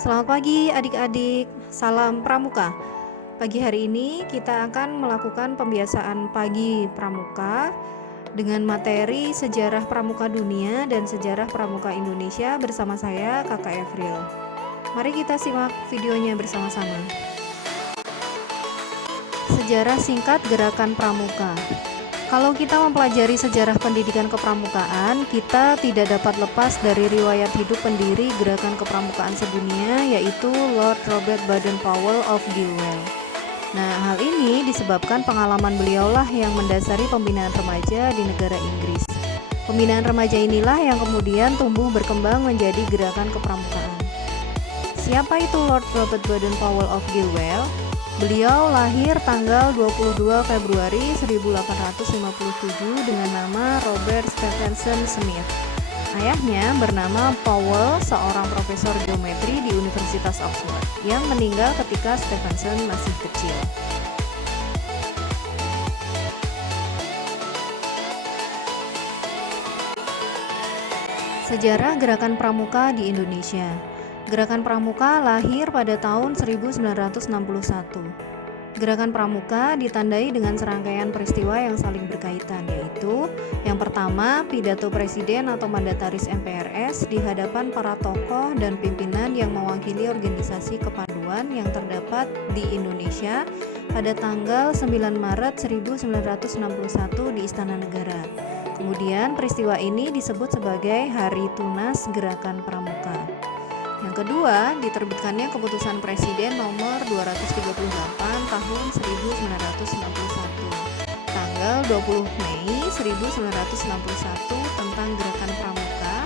Selamat pagi adik-adik, salam pramuka. Pagi hari ini kita akan melakukan pembiasaan pagi pramuka dengan materi sejarah pramuka dunia dan sejarah pramuka Indonesia bersama saya Kakak Evril. Mari kita simak videonya bersama-sama. Sejarah singkat gerakan pramuka. Kalau kita mempelajari sejarah pendidikan kepramukaan, kita tidak dapat lepas dari riwayat hidup pendiri gerakan kepramukaan sedunia, yaitu Lord Robert Baden-Powell of Gilwell. Nah, hal ini disebabkan pengalaman beliaulah yang mendasari pembinaan remaja di negara Inggris. Pembinaan remaja inilah yang kemudian tumbuh berkembang menjadi gerakan kepramukaan. Siapa itu Lord Robert Baden-Powell of Gilwell? Beliau lahir tanggal 22 Februari 1857 dengan nama Robert Stephenson Smith. Ayahnya bernama Powell, seorang profesor geometri di Universitas Oxford, yang meninggal ketika Stephenson masih kecil. Sejarah gerakan pramuka di Indonesia. Gerakan pramuka lahir pada tahun 1961. Gerakan pramuka ditandai dengan serangkaian peristiwa yang saling berkaitan, yaitu yang pertama, pidato presiden atau mandataris MPRS di hadapan para tokoh dan pimpinan yang mewakili organisasi kepanduan yang terdapat di Indonesia pada tanggal 9 Maret 1961 di Istana Negara. Kemudian peristiwa ini disebut sebagai Hari Tunas Gerakan Pramuka. Yang kedua, diterbitkannya Keputusan Presiden nomor 238 tahun 1961 tanggal 20 Mei 1961 tentang Gerakan Pramuka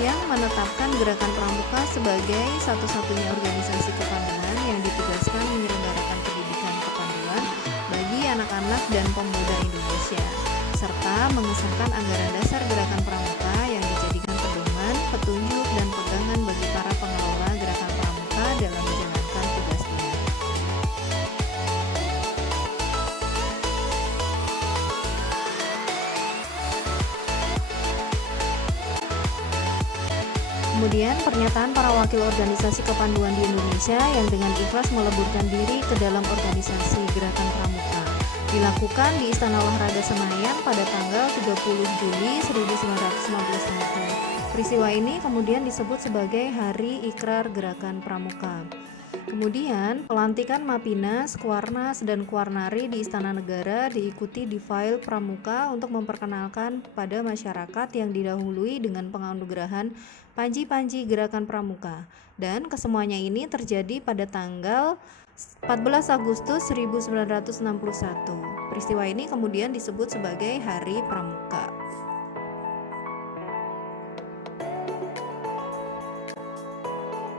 yang menetapkan Gerakan Pramuka sebagai satu-satunya organisasi kepanduan yang ditugaskan menyelenggarakan pendidikan kepanduan bagi anak-anak dan pemuda Indonesia, serta mengesahkan anggaran dasar Gerakan Pramuka yang dijadikan pedoman, petunjuk, dan pegangan bagi para pengelola Gerakan Pramuka dalam menjalankan tugasnya. Kemudian pernyataan para wakil organisasi kepanduan di Indonesia yang dengan ikhlas meleburkan diri ke dalam organisasi Gerakan Pramuka dilakukan di Istana Olahraga Senayan pada tanggal 30 Juli 1961. Peristiwa ini kemudian disebut sebagai Hari Ikrar Gerakan Pramuka. Kemudian pelantikan Mapinas, Kuarnas, dan Kuarnari di Istana Negara diikuti di file Pramuka untuk memperkenalkan pada masyarakat yang didahului dengan penganugerahan panji-panji Gerakan Pramuka. Dan kesemuanya ini terjadi pada tanggal 14 Agustus 1961. Peristiwa ini kemudian disebut sebagai Hari Pramuka.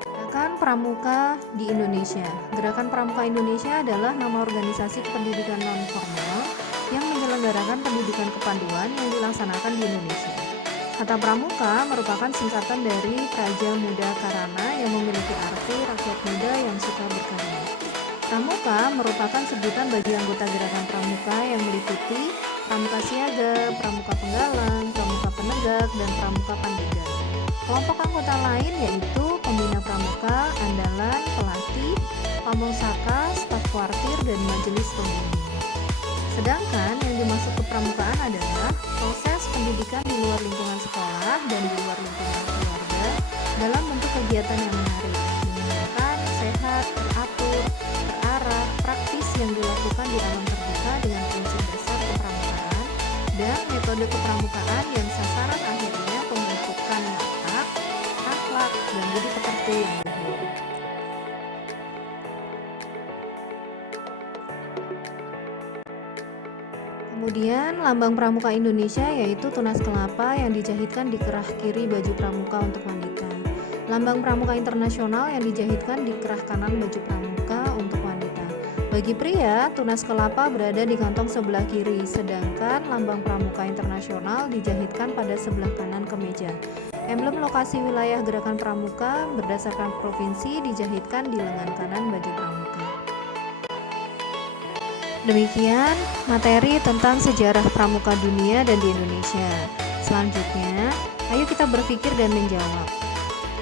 Gerakan Pramuka di Indonesia. Gerakan Pramuka Indonesia adalah nama organisasi pendidikan non-formal yang menyelenggarakan pendidikan kepanduan yang dilaksanakan di Indonesia. Kata pramuka merupakan singkatan dari Praja Muda Karana yang memiliki arti rakyat muda yang suka berkarya. Pramuka merupakan sebutan bagi anggota gerakan pramuka yang meliputi pramuka siaga, pramuka penggalang, pramuka penegak, dan pramuka pandega. Kelompok anggota lain yaitu pembina pramuka, andalan, pelatih, pamungsaka, staf kuartir, dan majelis pembimbing. Sedangkan yang dimaksud kepramukaan adalah proses pendidikan di luar lingkungan sekolah dan di luar lingkungan keluarga dalam bentuk kegiatan yang menarik, menyenangkan, sehat, teratur, terarah, praktis yang dilakukan di alam terbuka dengan prinsip dasar kepramukaan dan metode kepramukaan yang sasaran akhirnya pembentukan watak, akhlak, dan budi pekerti yang luhur. Kemudian lambang pramuka Indonesia yaitu tunas kelapa yang dijahitkan di kerah kiri baju pramuka untuk wanita. Lambang pramuka internasional yang dijahitkan di kerah kanan baju pramuka untuk wanita. Bagi pria, tunas kelapa berada di kantong sebelah kiri, sedangkan lambang pramuka internasional dijahitkan pada sebelah kanan kemeja. Emblem lokasi wilayah gerakan pramuka berdasarkan provinsi dijahitkan di lengan kanan baju pramuka. Demikian materi tentang sejarah pramuka dunia dan di Indonesia. Selanjutnya, ayo kita berpikir dan menjawab.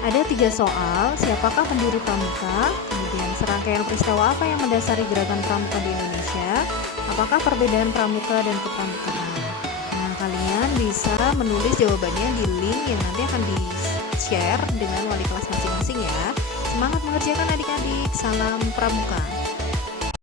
Ada 3 soal, siapakah pendiri Pramuka? Kemudian serangkaian peristiwa apa yang mendasari gerakan Pramuka di Indonesia? Apakah perbedaan Pramuka dan kepramukaan? Nah, kalian bisa menulis jawabannya di link yang nanti akan di-share dengan wali kelas masing-masing ya. Semangat mengerjakan adik-adik, salam Pramuka.